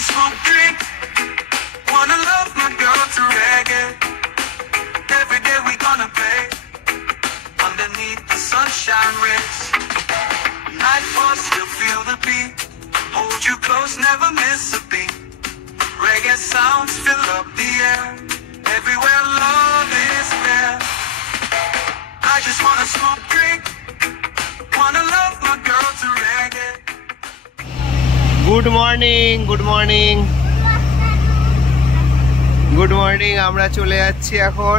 wanna smoke, drink, wanna love my girl to reggae. Every day we gonna play underneath the sunshine rays. Nightfall, still feel the beat. Hold you close, never miss a beat. Reggae sounds fill up the air. Everywhere love is there. I just wanna smoke, drink, wanna love my girl to reggae. Good morning, good morning, good morning. আমরা চলে যাচ্ছি এখন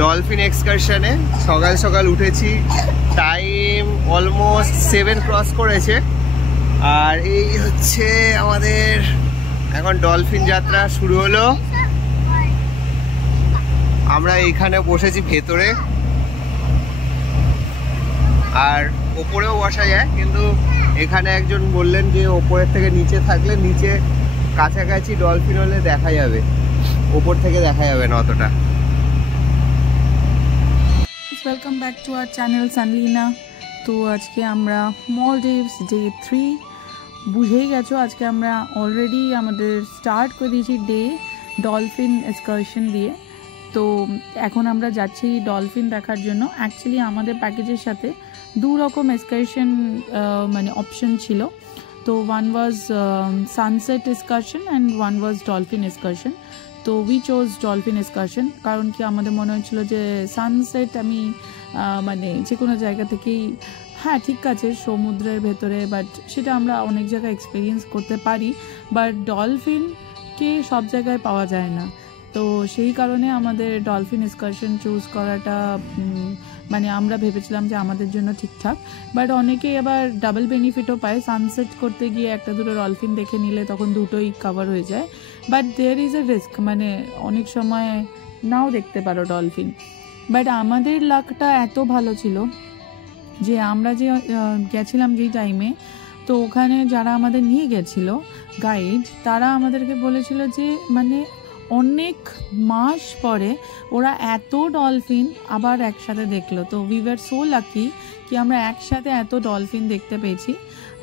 dolphin এক্সকারশনে। সকাল সকাল উঠেছি, time almost 7 cross করেছে। আর এই হচ্ছে আমাদের এখন ডলফিন যাত্রা শুরু হলো। আমরা এইখানে বসেছি ভেতরে, আর ওপরেও বসা যায়, কিন্তু এখানে একজন বললেন যে ওপরের থেকে নিচে থাকলে নিচে কাছাকাছি ডলফিন হলে দেখা যাবে, ওপর থেকে দেখা যাবে না অতটা। Welcome back to our channel সানলিনা। তো আজকে আমরা মলডিভস ডে 3, বুঝেই গেছো আজকে আমরা অলরেডি আমাদের স্টার্ট করে দিয়েছি ডে ডলফিন এক্সকারশন দিয়ে। তো এখন আমরা যাচ্ছি ডলফিন দেখার জন্য। অ্যাকচুয়ালি আমাদের প্যাকেজের সাথে 2 রকম এক্সকারশন মানে অপশন ছিল। তো one was sunset excursion and one was dolphin excursion. তো উই চোজ ডলফিন এক্সকারশন, কারণ কি আমাদের মনে হচ্ছিল যে সানসেট আমি মানে যে কোনো জায়গা থেকেই, হ্যাঁ ঠিক আছে সমুদ্রের ভেতরে, বাট সেটা আমরা অনেক জায়গায় এক্সপিরিয়েন্স করতে পারি, বাট ডলফিনকে সব জায়গায় পাওয়া যায় না। তো সেই কারণে আমাদের ডলফিন এক্সকারশন চুজ করাটা মানে আমরা ভেবেছিলাম যে আমাদের জন্য ঠিকঠাক। বাট অনেকেই আবার ডাবল বেনিফিটও পায়, সানসেট করতে গিয়ে একটা দুটো ডলফিন দেখে নিলে তখন দুটোই কভার হয়ে যায়। But there is a risk, মানে অনেক সময় নাও দেখতে পারো ডলফিন। বাট আমাদের লাকটা এত ভালো ছিল যে আমরা যে গেছিলাম যেই টাইমে, তো ওখানে যারা আমাদের নিয়ে গেছিলো গাইড, তারা আমাদেরকে বলেছিল যে মানে অনেক মাস পরে ওরা এত ডলফিন আবার একসাথে দেখলো। তো উই ওয়ার সো লাকি কি আমরা একসাথে এত ডলফিন দেখতে পেয়েছি।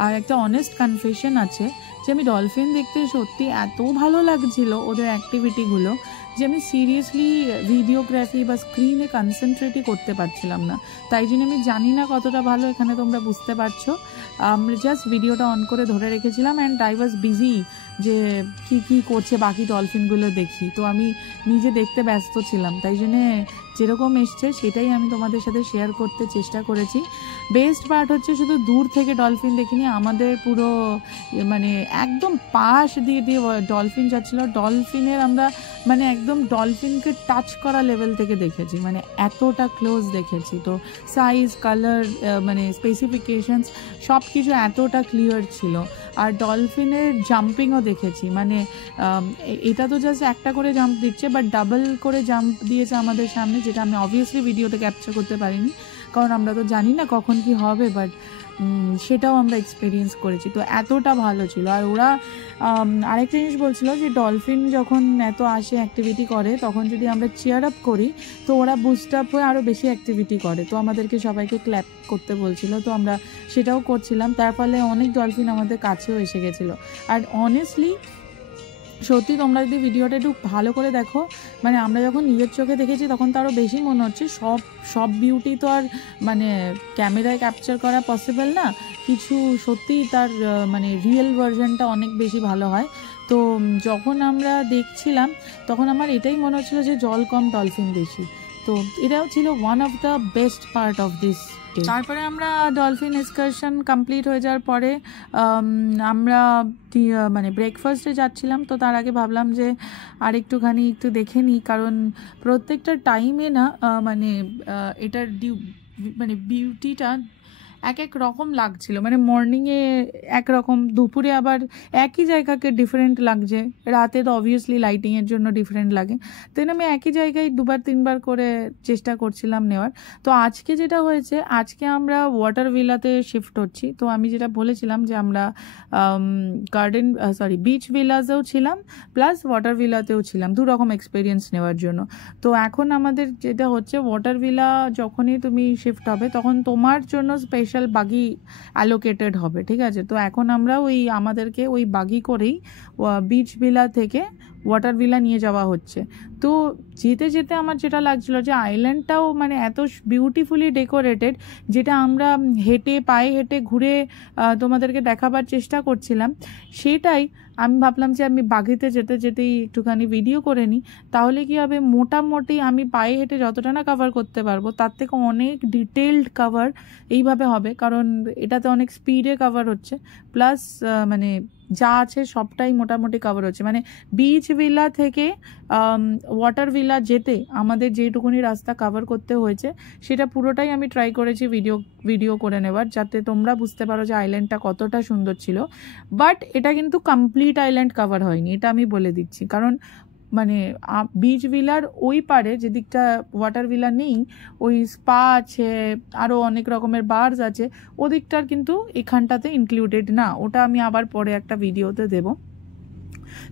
আর একটা অনেস্ট কনফেশন আছে যে আমি ডলফিন দেখতে সত্যি এত ভালো লাগছিল ওদের অ্যাক্টিভিটিগুলো, যে আমি সিরিয়াসলি ভিডিওগ্রাফি বা স্ক্রিনে কনসেন্ট্রেটই করতে পারছিলাম না। তাই জন্য আমি জানি না কতটা ভালো, এখানে তোমরা বুঝতে পারছো। আমরা জাস্ট ভিডিওটা অন করে ধরে রেখেছিলাম অ্যান্ড আই ওয়াজ বিজি যে কী করছে বাকি ডলফিনগুলো দেখি। তো আমি নিজে দেখতে ব্যস্ত ছিলাম, তাই জন্যে যেরকম এসছে সেটাই আমি তোমাদের সাথে শেয়ার করতে চেষ্টা করেছি। বেস্ট পার্ট হচ্ছে শুধু দূর থেকে ডলফিন দেখিনি, আমাদের পুরো মানে একদম পাশ দিয়ে দিয়ে ডলফিন যাচ্ছিলো। ডলফিনের আমরা মানে একদম ডলফিনকে টাচ করা লেভেল থেকে দেখেছি, মানে এতটা ক্লোজ দেখেছি। তো সাইজ, কালার, মানে স্পেসিফিকেশনস সব কিছু এতটা ক্লিয়ার ছিল। আর ডলফিনের জাম্পিংও দেখেছি, মানে এটা তো জাস্ট একটা করে জাম্প দিচ্ছে, বাট ডাবল করে জাম্প দিয়েছে আমাদের সামনে, যেটা আমি অবভিয়াসলি ভিডিওতে ক্যাপচার করতে পারিনি, কারণ আমরা তো জানি না কখন কি হবে, বাট সেটাও আমরা এক্সপিরিয়েন্স করেছি। তো এতটা ভালো ছিল। আর ওরা আরেকটা জিনিস বলছিল যে ডলফিন যখন এত আসে অ্যাক্টিভিটি করে, তখন যদি আমরা চেয়ার আপ করি তো ওরা বুস্ট আপ হয়ে আরও বেশি অ্যাক্টিভিটি করে। তো আমাদেরকে সবাইকে ক্ল্যাপ করতে বলছিল, তো আমরা সেটাও করছিলাম। তার ফলে অনেক ডলফিন আমাদের কাছেও এসে গেছিলো। আর অনেস্টলি সত্যি তোমরা যদি ভিডিওটা একটু ভালো করে দেখো, মানে আমরা যখন নিজের চোখে দেখেছি তখন তো আরও বেশি মনে হচ্ছে সব বিউটি তো আর মানে ক্যামেরায় ক্যাপচার করা পসিবল না, কিছু সত্যিই তার মানে রিয়েল ভার্জনটা অনেক বেশি ভালো হয়। তো যখন আমরা দেখছিলাম তখন আমার এটাই মনে হচ্ছিলো যে জল কম ডলফিন বেশি। তো এটাও ছিল one of the best part of this. তারপরে আমরা ডলফিন এক্সকারশন কমপ্লিট হয়ে যাওয়ার পরে আমরা মানে ব্রেকফাস্টে যাচ্ছিলাম। তো তার আগে ভাবলাম যে আর একটু দেখে নিই, কারণ প্রত্যেকটা টাইমে না মানে এটার মানে বিউটিটা এক এক রকম লাগছিল। মানে মর্নিংয়ে একরকম, দুপুরে আবার একই জায়গাকে ডিফারেন্ট লাগছে, রাতে তো অবভিয়াসলি লাইটিংয়ের জন্য ডিফারেন্ট লাগে। তো আমি একই জায়গায় 2-3বার করে চেষ্টা করছিলাম নেওয়ার। তো আজকে যেটা হয়েছে, আজকে আমরা ওয়াটার ভিলাতে শিফট হচ্ছি। তো আমি যেটা বলেছিলাম যে আমরা বিচ ভিলাতেও ছিলাম প্লাস ওয়াটার ভিলাতেও ছিলাম, 2 রকম এক্সপিরিয়েন্স নেওয়ার জন্য। তো এখন আমাদের যেটা হচ্ছে, ওয়াটার ভিলা যখনই তুমি শিফট হবে তখন তোমার জন্য স্পেশাল স্পেশাল বাগি অ্যালোকেটেড হবে, ঠিক আছে। তো এখন আমরা ওই আমাদেরকে ওই বাগি করেই বিচ ভিলা থেকে ওয়াটার ভিলা নিয়ে যাওয়া হচ্ছে। তো যেতে যেতে আমার যেটা লাগছিল যে আইল্যান্ডটাও মানে এত বিউটিফুলি ডেকোরেটেড, যেটা আমরা পায়ে হেঁটে ঘুরে তোমাদেরকে দেখাবার চেষ্টা করছিলাম, সেটাই আমি ভাবলাম যে আমি বাগিতে যেতে যেতেই একটুখানি ভিডিও করে নিই। তাহলে কি হবে, মোটামুটি আমি পায়ে হেঁটে যতটা না কভার করতে পারবো তার থেকে অনেক ডিটেলড কভার এইভাবে হবে, কারণ এটাতে অনেক স্পিডে কভার হচ্ছে, প্লাস মানে যা আছে সবটাই মোটামুটি কভার হচ্ছে। মানে বিচ ভিলা থেকে ওয়াটার ভিলা যেতে আমাদের যেটুকুনি রাস্তা কভার করতে হয়েছে সেটা পুরোটাই আমি ট্রাই করেছি ভিডিও করে নেবার, যাতে তোমরা বুঝতে পারো যে আইল্যান্ডটা কতটা সুন্দর ছিল। বাট এটা কিন্তু কমপ্লিট আইল্যান্ড কভার হয়নি, এটা আমি বলে দিচ্ছি, কারণ মানে বিচ ভিলার ওই পারে যে দিকটা ওয়াটার ভিলা নেই, ওই স্পা আছে, আরও অনেক রকমের বার্স আছে, ওদিকটার কিন্তু এখানটাতে ইনক্লুডেড না, ওটা আমি আবার পরে একটা ভিডিওতে দেব।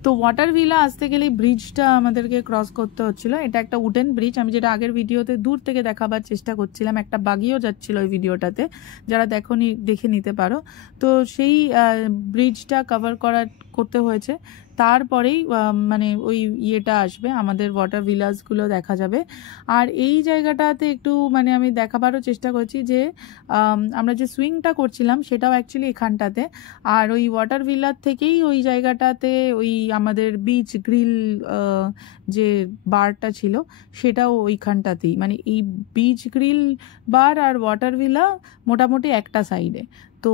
তো ওয়াটার ভিলা আসতে গেলে ব্রিজটা আমাদেরকে ক্রস করতে হচ্ছিল। এটা একটা উডেন ব্রিজ, আমি যেটা আগের ভিডিওতে দূর থেকে দেখাবার চেষ্টা করছিলাম, একটা বাগিও যাচ্ছিল ওই ভিডিওটাতে, যারা দেখোনি দেখে নিতে পারো। তো সেই ব্রিজটা কভার করতে হয়েছে, তারপরেই মানে ওই ইয়েটা আসবে, আমাদের ওয়াটার ভিলাসগুলো দেখা যাবে। আর এই জায়গাটাতে একটু মানে আমি দেখাবারও চেষ্টা করছি যে আমরা যে সুইংটা করছিলাম সেটাও অ্যাকচুয়ালি এখানটাতে, আর ওই ওয়াটার ভিলার থেকেই ওই জায়গাটাতে ওই আমাদের বিচ গ্রিল যে বারটা ছিল সেটাও ওইখানটাতেই, মানে এই বিচ গ্রিল বার আর ওয়াটার ভিলা মোটামুটি একটা সাইডে। তো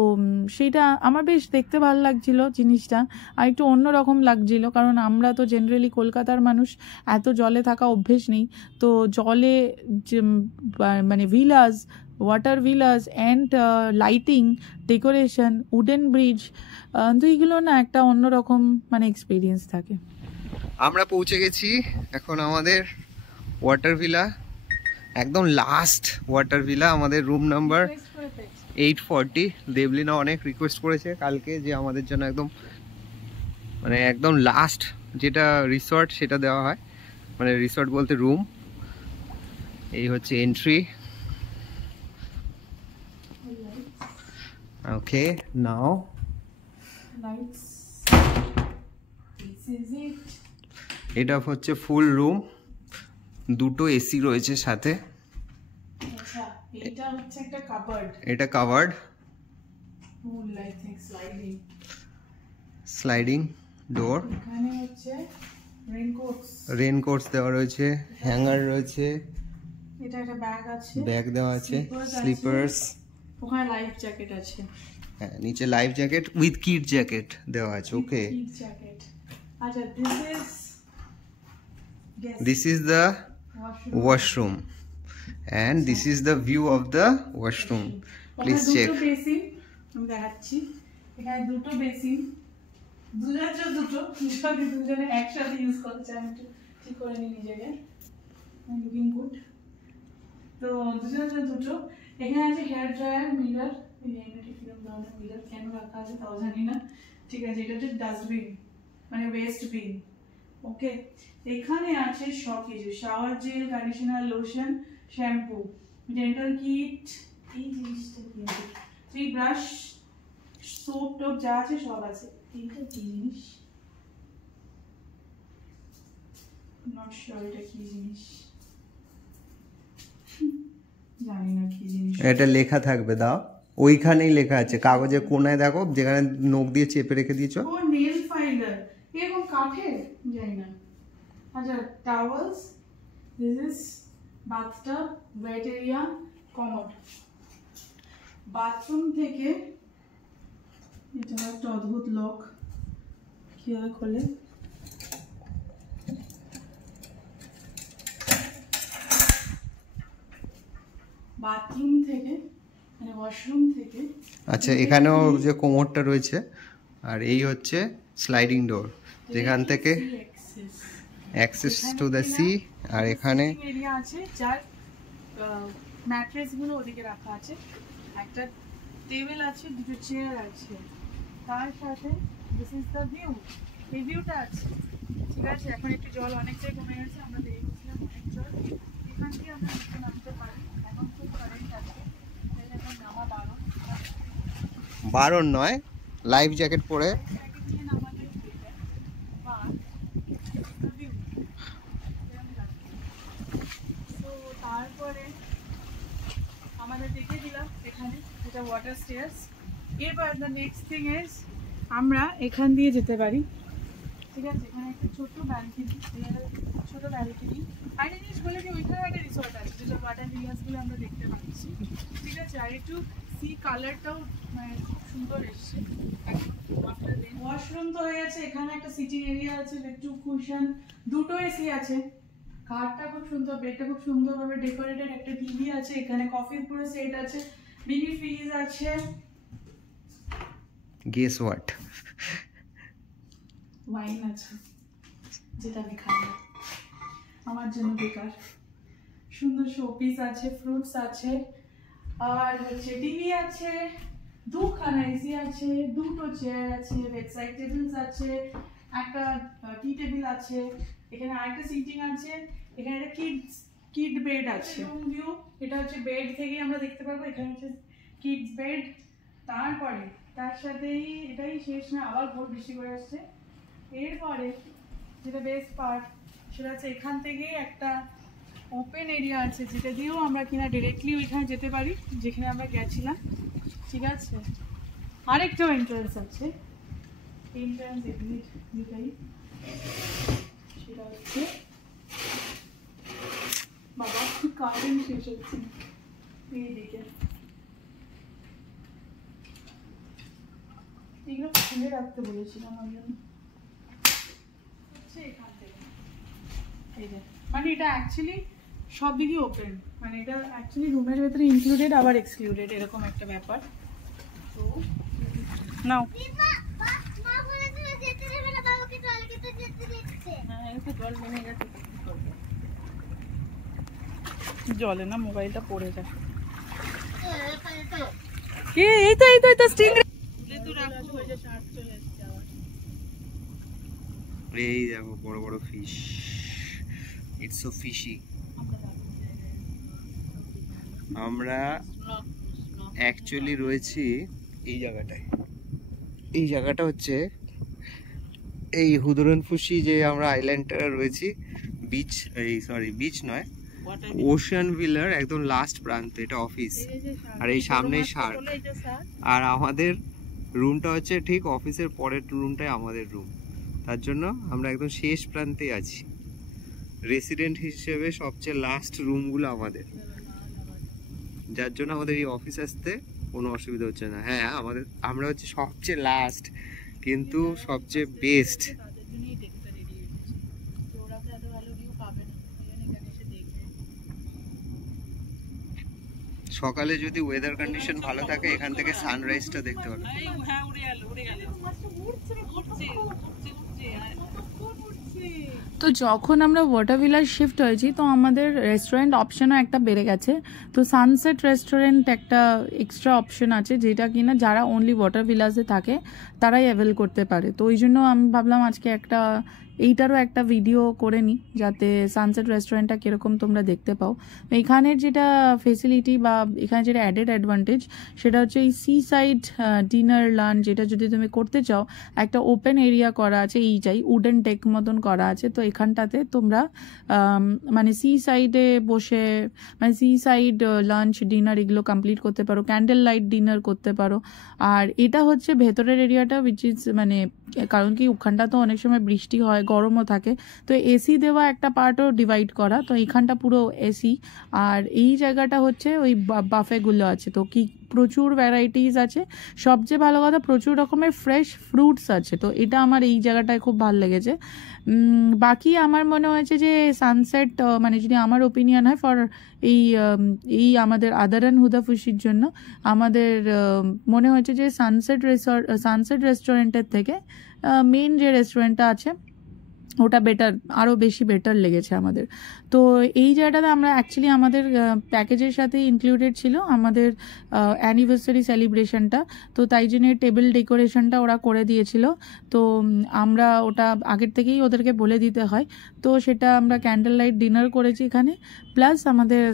সেটা আমার বেশ দেখতে ভালো লাগছিল জিনিসটা, আর একটু অন্যরকম লাগছিল, কারণ আমরা তো জেনারেলি কলকাতার মানুষ, এত জলে থাকা অভ্যেস নেই। তো জলে মানে villus, water villus and lighting, decoration, wooden bridge, তো এইগুলো না একটা অন্যরকম মানে এক্সপিরিয়েন্স থাকে। আমরা পৌঁছে গেছি এখন আমাদের ওয়াটার ভিলা, একদম লাস্ট ওয়াটার ভিলা, আমাদের রুম নাম্বার 840। দেবলিনা অনেক রিকোয়েস্ট করেছে কালকে যে আমাদের জন্য একদম লাস্ট যেটা রিসর্ট সেটা দেওয়া হয়, মানে রিসর্ট বলতে রুম। এই হচ্ছে এন্ট্রি। ওকে, নাও এটা হচ্ছে ফুল রুম, দুটো এসি রয়েছে সাথে। এটা হচ্ছে একটা কাভার্ড, এটা covered full I think sliding door. এখানে হচ্ছে রেইনকোটস দেওয়া রয়েছে, হ্যাঙ্গার রয়েছে, এটা একটা ব্যাগ আছে, ব্যাগ দেওয়া আছে, স্লিপার্স, ওখানে লাইফ জ্যাকেট আছে, হ্যাঁ নিচে life jacket with kid jacket দেওয়া আছে। ওকে, আচ্ছা this is the washroom and this is the view of the washroom. Please check. দুটো বেসিন আমি দেখাচ্ছি, এখানে দুটো বেসিন, দুজনে একসাথে ইউজ করছে। আমি একটু ঠিক করে নিই নিজেকে, লুকিং গুড। তো দুজনে দুটো, এখানে আছে হেয়ার ড্রায়ার, মিরর, কিরকম ধরনের মিরর কেন রাখা আছে তাও জানি না, ঠিক আছে। এটা হচ্ছে ডাস্টবিন, মানে ওয়েস্ট বিন। ওকে, এখানে আছে সব কিছু, shower gel, conditioner, lotion, shampoo, dental kit, এই জিনিসটা কি আছে, থ্রি ব্রাশ, সোপ টোপ যা আছে সব আছে। এইটা কি জিনিস, নট শিওর এটা কি জিনিস, জানি না কি জিনিস। এটা লেখা থাকবে, দাও ওইখানেই লেখা আছে কাগজের কোনায়, দেখো যেখানে নখ দিয়ে চেপে রেখে দিয়েছো। ও নেল ফাইলার, এরকম কাঠের, জানি না। আচ্ছা, towels, this is bathtub, wait area, commode. Bathroom থেকে এটা একটা অদ্ভুত লক, কিভাবে খোলে, বাথরুম থেকে মানে ওয়াশরুম থেকে। আচ্ছা, এখানেও যে কোমরটা রয়েছে, আর এই হচ্ছে স্লাইডিং ডোর, যেখান থেকে অ্যাক্সেস টু দ্য সি। আর এখানে এরিয়া আছে, যার ম্যাট্রেস গুলো ওদিকে রাখা আছে, একটা টেবিল আছে, দুটো চেয়ার আছে, তার সাথে দিস ইজ দ্য ভিউ, এই ভিউটা আছে, ঠিক আছে। এখন একটু জল অনেকটাই কমে গেছে, আমরা দেখে গেছিলাম অনেক জল, এখান থেকে আমরা নিচে নামতে পারি। এখন খুব কারেন্ট আছে, তাই জন্য বারণ নয়, লাইফ জ্যাকেট পরে। তারপরে আমাদের দেখে দিলাম এখানে যেটা ওয়াটার স্টেয়ার্স। এবার দ্য নেক্সট থিং ইজ আমরা এখান দিয়ে যেতে পারি, ঠিক আছে? এখানে একটা ছোট্ট ব্যালকনি, ছোট ব্যালকনি। আর জিনিস বলে যে ওইখানে একটা রিসোর্ট আছে যেটা ওয়াটার রিয়াসগুলো আমরা দেখতে পাচ্ছি, ঠিক আছে? আর একটু সি কালারটাও মানে খুব সুন্দর এসছে। ওয়াশরুম তো হয়ে গেছে, এখানে একটা সিটিং এরিয়া আছে, একটু কুশন, দুটো এসি আছে, খাটটা খুব সুন্দর, বেডটা খুব সুন্দরভাবে ডেকোরেটেড, একটা টিভি আছে, এখানে কফির পুরো সেট আছে, মিনি ফ্রিজ আছে। গেস হোয়াট, ওয়াইন আছে যেটা আমি খাই না, আমার জন্য বেকার। সুন্দর শোপিস আছে, ফ্রুটস আছে, আর হচ্ছে টিভি আছে, দুখানা এসি আছে, দুটো চেয়ার আছে, বেডসাইড টেবিলস আছে, একটা টি টেবিল আছে, এখানে আরেকটা সিটিং আছে, এখানে একটা কিড বেড আছে। রুম ভিউ, এটা হচ্ছে বেড থেকেই আমরা দেখতে পারবো, এখানে হচ্ছে কিডস বেড। তারপরে তার সাথেই এটাই শেষ না, আবার ভোর বৃষ্টি করে আসছে। এরপরে যেটা বেস্ট পার্ট সেটা হচ্ছে এখান থেকে একটা ওপেন এরিয়া আছে, যেটা দিয়েও আমরা কিনা ডিরেক্টলি ওইখানে যেতে পারি যেখানে আমরা গেছিলাম, ঠিক আছে? আরেকটাও এন্ট্রান্স আছে, এন্ট্রান্স এক্সিট যেটাই, সেটা হচ্ছে বাবা কারেন্ট শেষ হচ্ছে এইদিকে। এগুলো খুলে রাখতে বলেছিলাম আমি, হচ্ছে এখান থেকে এই যে, মানে এটা অ্যাকচুয়ালি সব দিকে ওপেন, মানে এটা অ্যাকচুয়ালি রুমের ভেতরে ইনক্লুডেড আবার এক্সক্লুডেড এরকম একটা ব্যাপার। তো নাও, জল নেমে গেছে, জলে না মোবাইলটা পড়ে যায়। এই তো স্টিংরে এই দেখো বড় বড় ফিশ, ইটস সো ফিশি। আমরা অ্যাকচুয়ালি রয়েছি এই জায়গাটায়। এই জায়গাটা হচ্ছে এই হুদুরনফুসি যে আমরা আইল্যান্ডটা রয়েছি, বিচ, এই সরি বিচ নয়, ওশান ভিলার একদম লাস্ট প্রান্তে এটা অফিস, আর এই সামনেই শার্ক। আর আমাদের রুমটা হচ্ছে ঠিক অফিসের পরের রুমটাই আমাদের রুম, তার জন্য আমরা একদম শেষ প্রান্তে আছি। রেসিডেন্ট হিসেবে সবচেয়ে লাস্ট রুমগুলো আমাদের, যার জন্য আমাদের এই অফিস আসতে কোনো অসুবিধা হচ্ছে না। হ্যাঁ আমাদের, আমরা হচ্ছে সবচেয়ে লাস্ট কিন্তু সবচেয়ে বেস্ট। সকালে যদি ওয়েদার কন্ডিশন ভালো থাকে এখান থেকে সানরাইজটা দেখতে পারবে। তো যখন আমরা ওয়াটার ভিলার শিফট হয়েছি তো আমাদের রেস্টুরেন্ট অপশনও একটা বেড়ে গেছে। তো সানসেট রেস্টুরেন্ট একটা এক্সট্রা অপশন আছে, যেটা কিনা যারা অনলি ওয়াটার ভিলাসে থাকে তারাই অ্যাভেল করতে পারে। তো ওই জন্য আমি ভাবলাম আজকে এইটারও একটা ভিডিও করে নিই, যাতে সানসেট রেস্টুরেন্টটা কীরকম তোমরা দেখতে পাও। এখানের যেটা ফেসিলিটি বা এখানে যেটা অ্যাডেড অ্যাডভান্টেজ সেটা হচ্ছে এই সি সাইড ডিনার লাঞ্চ, যেটা যদি তুমি করতে চাও একটা ওপেন এরিয়া করা আছে, এইটাই উডেন টেক মতন করা আছে। তো এখানটাতে তোমরা মানে সি সাইডে বসে মানে সি সাইড লাঞ্চ ডিনার এগুলো কমপ্লিট করতে পারো, ক্যান্ডেল লাইট ডিনার করতে পারো। আর এটা হচ্ছে ভেতরের এরিয়াটা, উইচ ইজ মানে কারণ কি ওখানটা তো অনেক সময় বৃষ্টি হয়, গরমও থাকে, তো এসি দেওয়া একটা পার্টও ডিভাইড করা। তো এইখানটা পুরো এসি, আর এই জায়গাটা হচ্ছে ওই বাফেগুলো আছে, তো কি প্রচুর ভ্যারাইটিস আছে। সবচেয়ে ভালো কথা প্রচুর রকমের ফ্রেশ ফ্রুটস আছে, তো এটা আমার এই জায়গাটায় খুব ভালো লেগেছে। বাকি আমার মনে হয়েছে যে সানসেট মানে যদি আমার ওপিনিয়ন হয় ফর এই আমাদের আদারান হুদাফুসির জন্য আমাদের মনে হয়েছে যে সানসেট রেস্টুরেন্টের থেকে মেন যে রেস্টুরেন্টটা আছে ওটা বেটার, আরও বেশি বেটার লেগেছে আমাদের। তো এই জায়গাটাতে আমরা অ্যাকচুয়ালি আমাদের প্যাকেজের সাথে ইনক্লুডেড ছিল আমাদের অ্যানিভার্সারি সেলিব্রেশনটা, তো তাই জন্য টেবিল ডেকোরেশনটা ওরা করে দিয়েছিল। তো আমরা ওটা আগের থেকেই ওদেরকে বলে দিতে হয়, তো সেটা আমরা ক্যান্ডেল লাইট ডিনার করেছি এখানে। প্লাস আমাদের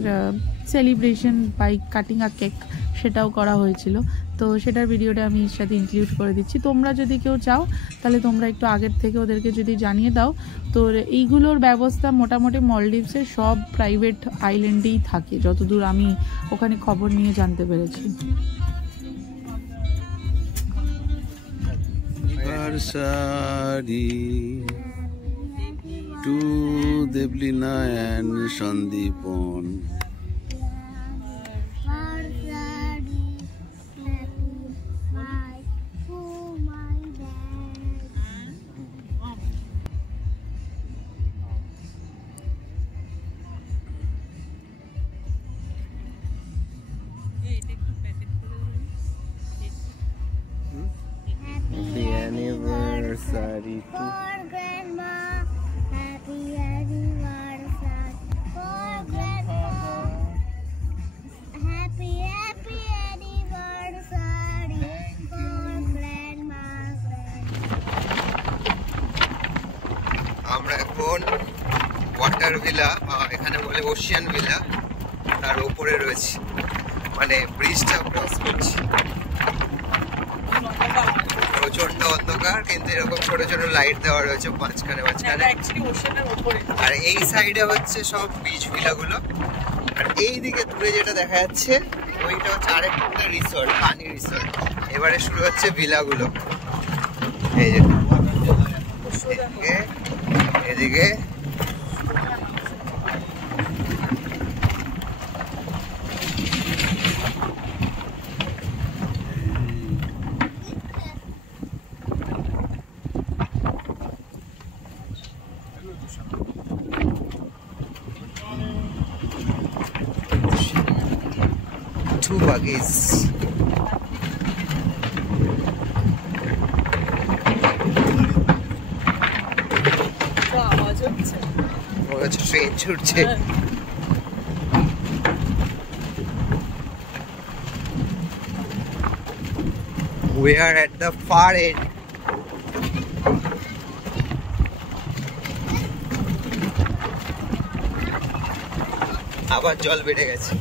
celebration by cutting a cake সেটাও করা হয়েছিল। তো সেটার ভিডিওটা আমি এর সাথে ইনক্লুড করে দিচ্ছি। তোমরা যদি কেউ চাও তাহলে তোমরা একটু আগের থেকে ওদেরকে যদি জানিয়ে দাও। তো এইগুলোর ব্যবস্থা মোটামুটি মলডিভসের সব প্রাইভেট আইল্যান্ডেই থাকে, যতদূর আমি ওখানে খবর নিয়ে জানতে পেরেছি। To Debolina and Sandipan. Happy anniversary to Grandma, happy anniversary for Grandma. Happy anniversary for Grandma. আমরা এখন ওয়াটার ভিলা, এখানে বলে ওশিয়ান ভিলা, তার উপরে রয়েছি, মানে ব্রিজটা ক্রস করছি। প্রচন্ড অন্ধকার, কিন্তু এরকম ছোট ছোট লাইট দেওয়া রয়েছে মাঝখানে মাঝখানে। আর এই সাইডে হচ্ছে সব বিচ ভিলাগুলো, আর এই দিকে দূরে যেটা দেখা যাচ্ছে ওইটা হচ্ছে আরেকটা রিসর্ট, পানি রিসর্ট। এবারে শুরু হচ্ছে ভিলাগুলো, এই যে এদিকে two buggies. ট্রেন ছুটছে। We are at the far end. আবার জল বেড়ে গেছে।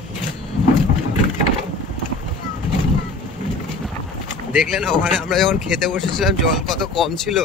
দেখলে না ওখানে আমরা যখন খেতে বসেছিলাম জল কত কম ছিল।